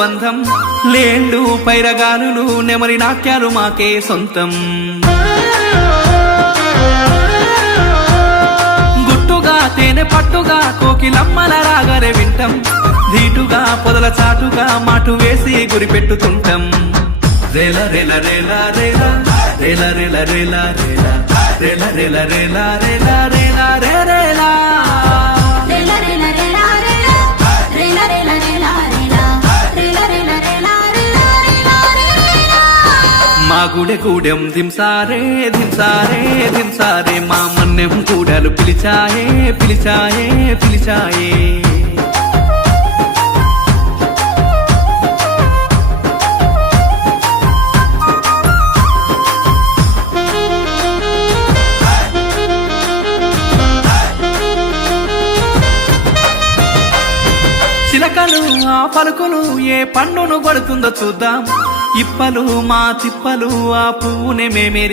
బంధం లేళ్ళు పైరగాలులు నెమరి నాట్యాలు మాకే సొంతం గుట్టుగా తేనె పట్టుగా కోకిలమ్మల రాగరే వింటం ధీటుగా పొదల చాటుగా మాటు వేసి గురిపెట్టుతుంటాం రేల రేల రేల రేల రేల రేల రేల రేల రేల రేల రేల రేల రేల రేలా మా గుడె గూడెం దింసారే దింసారే దింసారే మా మన్నెం కూడలు పిలిచాయే పిలిచాయే పిలిచాయే చిలకలు ఆ పలుకులు ఏ పండును కొడుతుందో చూద్దాం ఇప్పలు మా తిప్పలు ఆ పువ్వునే మేమేరి